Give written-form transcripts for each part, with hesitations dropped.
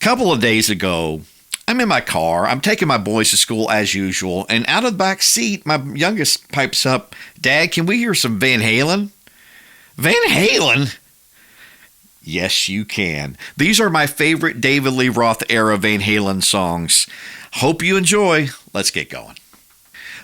Couple of days ago, I'm in my car. I'm taking my boys to school as usual, and out of the back seat, my youngest pipes up, "Dad, can we hear some Van Halen?" Van Halen? Yes, you can. These are my favorite David Lee Roth era Van Halen songs. Hope you enjoy. Let's get going.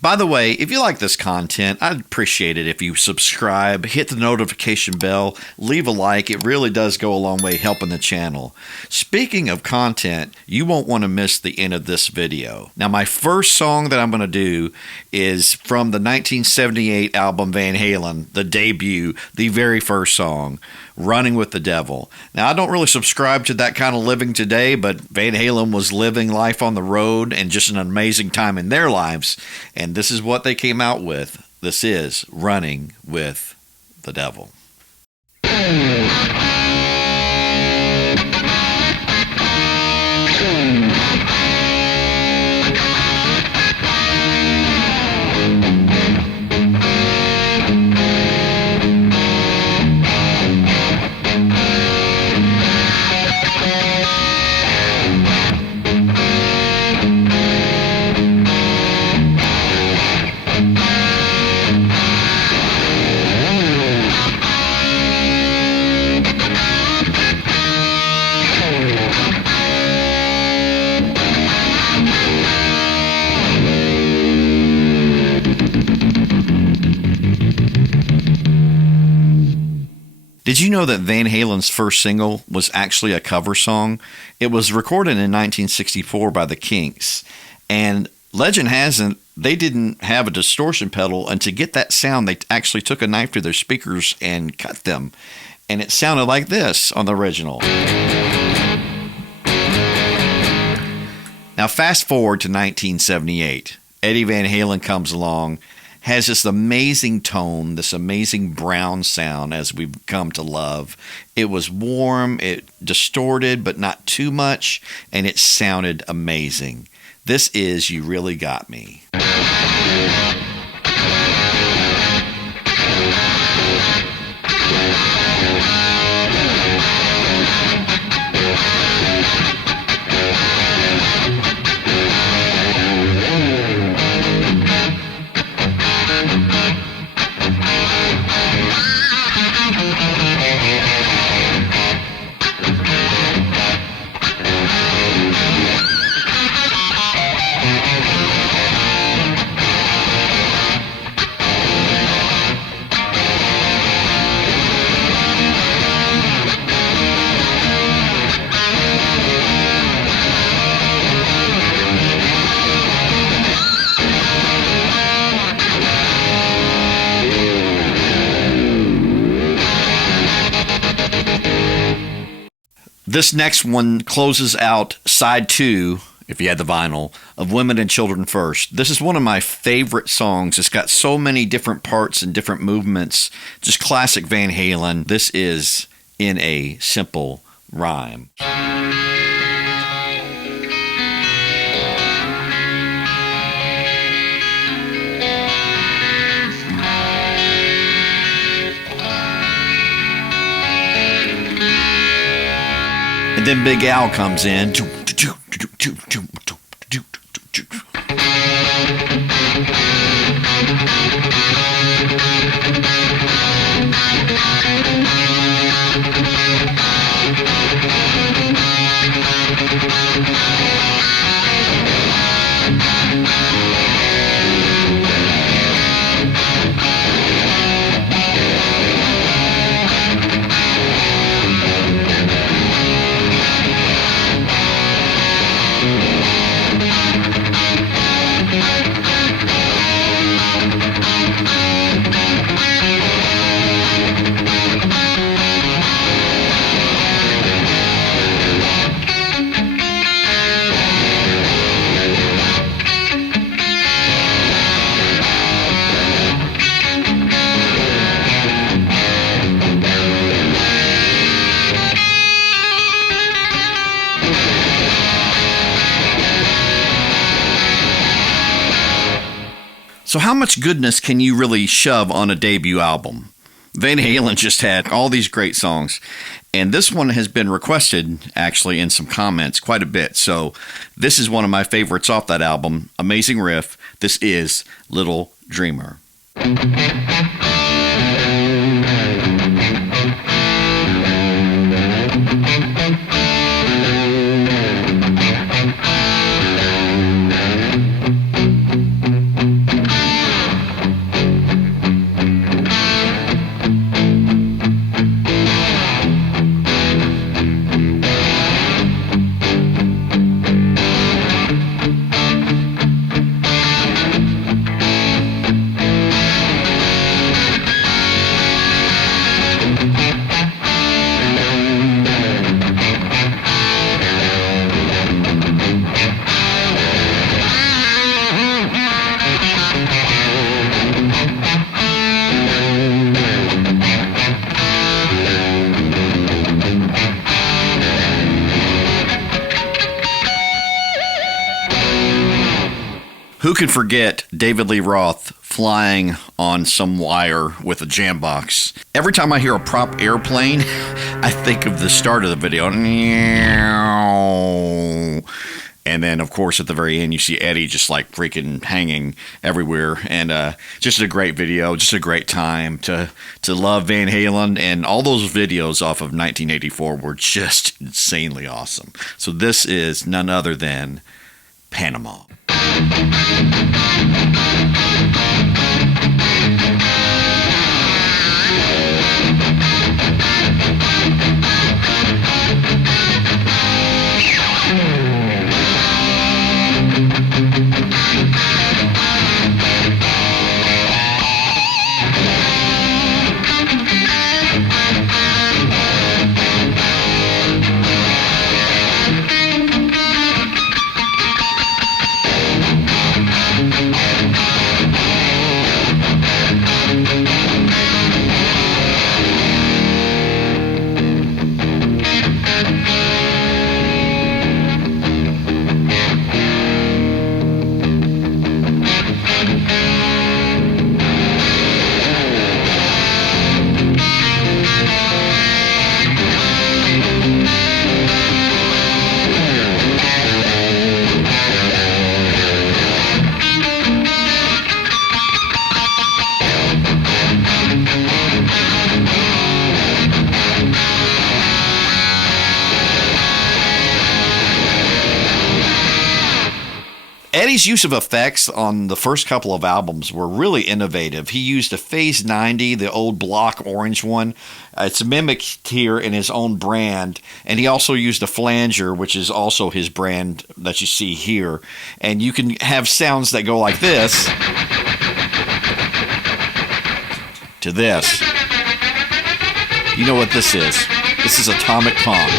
By the way, if you like this content, I'd appreciate it if you subscribe, hit the notification bell, leave a like. It really does go a long way helping the channel. Speaking of content, you won't want to miss the end of this video. Now, my first song that I'm going to do is from the 1978 album Van Halen, the debut, the very first song, Running with the Devil. Now, I don't really subscribe to that kind of living today, but Van Halen was living life on the road and just an amazing time in their lives. And this is what they came out with. This is Running with the Devil. Did you know that Van Halen's first single was actually a cover song? It was recorded in 1964 by the Kinks. And legend has it, they didn't have a distortion pedal, and to get that sound, they actually took a knife to their speakers and cut them. And it sounded like this on the original. Now, fast forward to 1978. Eddie Van Halen comes along, has this amazing tone, this amazing brown sound as we've come to love. It was warm, it distorted, but not too much, and it sounded amazing. This is You Really Got Me. This next one closes out side 2, if you had the vinyl, of Women and Children First. This is one of my favorite songs. It's got so many different parts and different movements. Just classic Van Halen. This is In a Simple Rhyme. And then Big Al comes in. So how much goodness can you really shove on a debut album? Van Halen just had all these great songs, and this one has been requested actually in some comments quite a bit. So this is one of my favorites off that album. Amazing riff. This is Little Dreamer. Who can forget David Lee Roth flying on some wire with a jam box? Every time I hear a prop airplane, I think of the start of the video. And then, of course, at the very end, you see Eddie just like freaking hanging everywhere. And just a great video, just a great time to love Van Halen. And all those videos off of 1984 were just insanely awesome. So this is none other than Panama. Eddie's use of effects on the first couple of albums were really innovative. He used a Phase 90, the old block orange one. It's mimicked here in his own brand. And he also used a flanger, which is also his brand that you see here. And you can have sounds that go like this to this. You know what this is. This is Atomic Pong.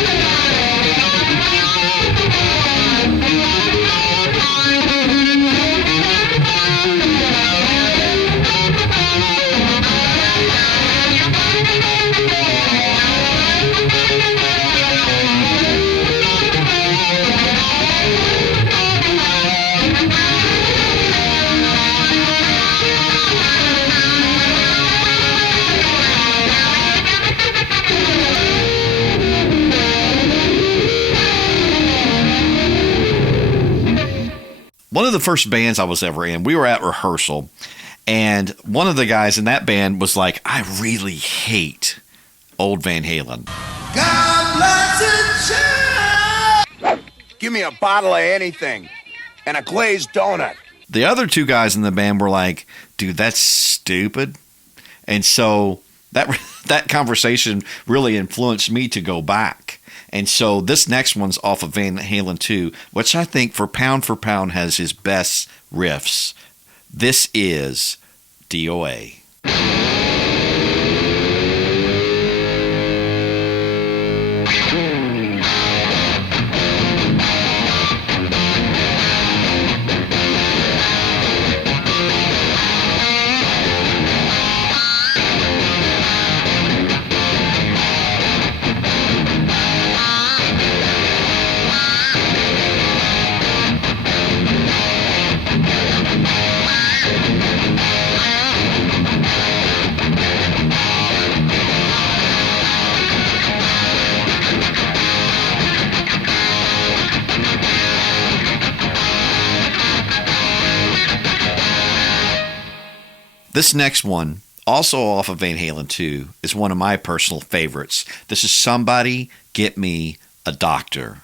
One of the first bands I was ever in, we were at rehearsal, and one of the guys in that band was like, I really hate old Van Halen. God bless it, give me a bottle of anything and a glazed donut. The other two guys in the band were like, dude, that's stupid. And so that conversation really influenced me to go back. And so this next one's off of Van Halen 2, which I think for pound has his best riffs. This is DOA. This next one, also off of Van Halen 2, is one of my personal favorites. This is Somebody Get Me a Doctor.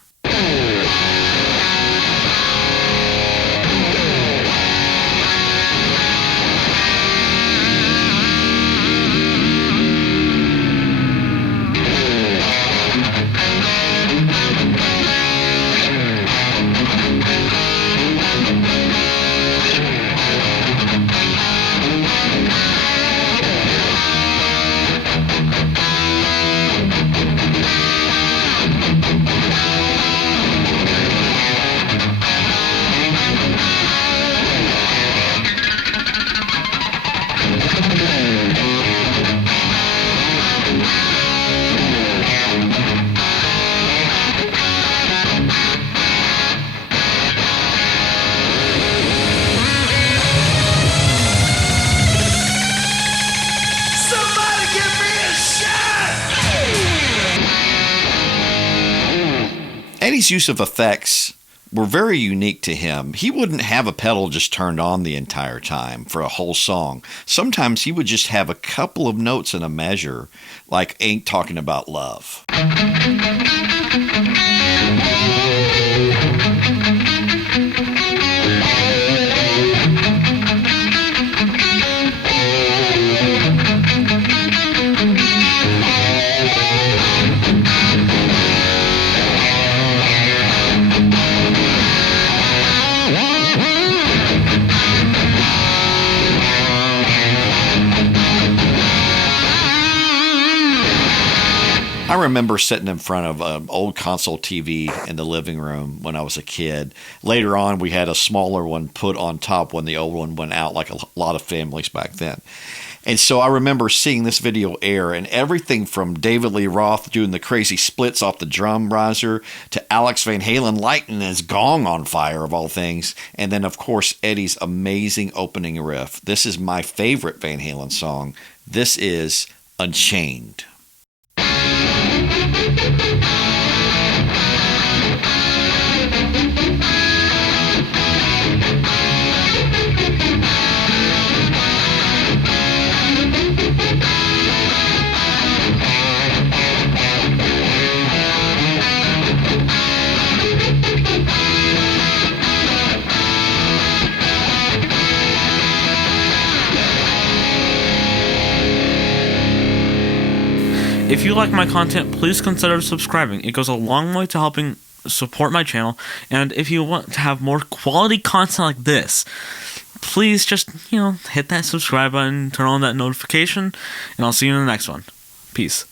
Eddie's use of effects were very unique to him. He wouldn't have a pedal just turned on the entire time for a whole song. Sometimes he would just have a couple of notes in a measure, like Ain't Talking About Love. I remember sitting in front of an old console TV in the living room when I was a kid. Later on, we had a smaller one put on top when the old one went out, like a lot of families back then. And so I remember seeing this video air, and everything from David Lee Roth doing the crazy splits off the drum riser to Alex Van Halen lighting his gong on fire, of all things. And then, of course, Eddie's amazing opening riff. This is my favorite Van Halen song. This is Unchained. If you like my content, please consider subscribing. It goes a long way to helping support my channel. And if you want to have more quality content like this, please just, hit that subscribe button, turn on that notification, and I'll see you in the next one. Peace.